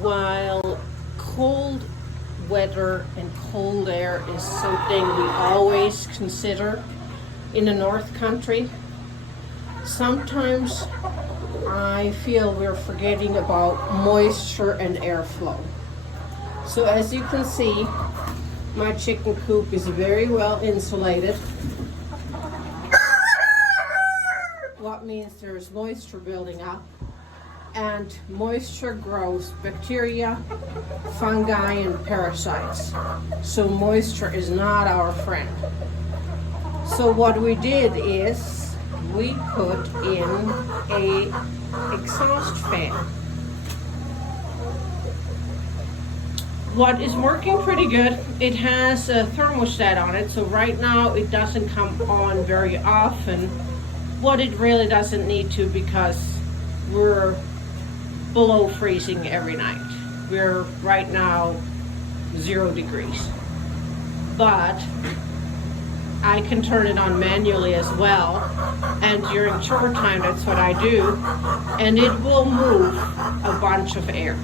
While cold weather and cold air is something we always consider in the North Country, sometimes I feel we're forgetting about moisture and airflow. So as you can see, my chicken coop is very well insulated. What means there's moisture building up, and moisture grows bacteria, fungi, and parasites. So moisture is not our friend. So what we did is we put in a exhaust fan. What is working pretty good, it has a thermostat on it, so right now it doesn't come on very often. What it really doesn't need to, because we're below freezing every night. We're right now 0 degrees. But I can turn it on manually as well, and during chore time that's what I do, and it will move a bunch of air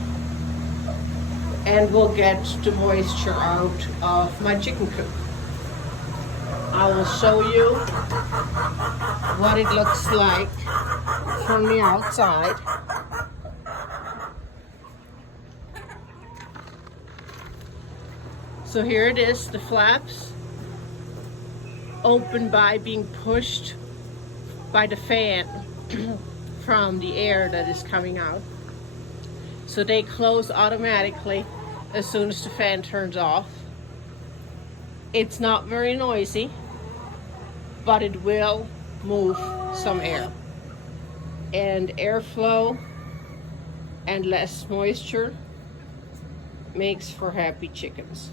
and will get the moisture out of my chicken coop. I will show you what it looks like from the outside. So here it is, the flaps open by being pushed by the fan from the air that is coming out. So they close automatically as soon as the fan turns off. It's not very noisy, but it will move some air. And airflow and less moisture makes for happy chickens.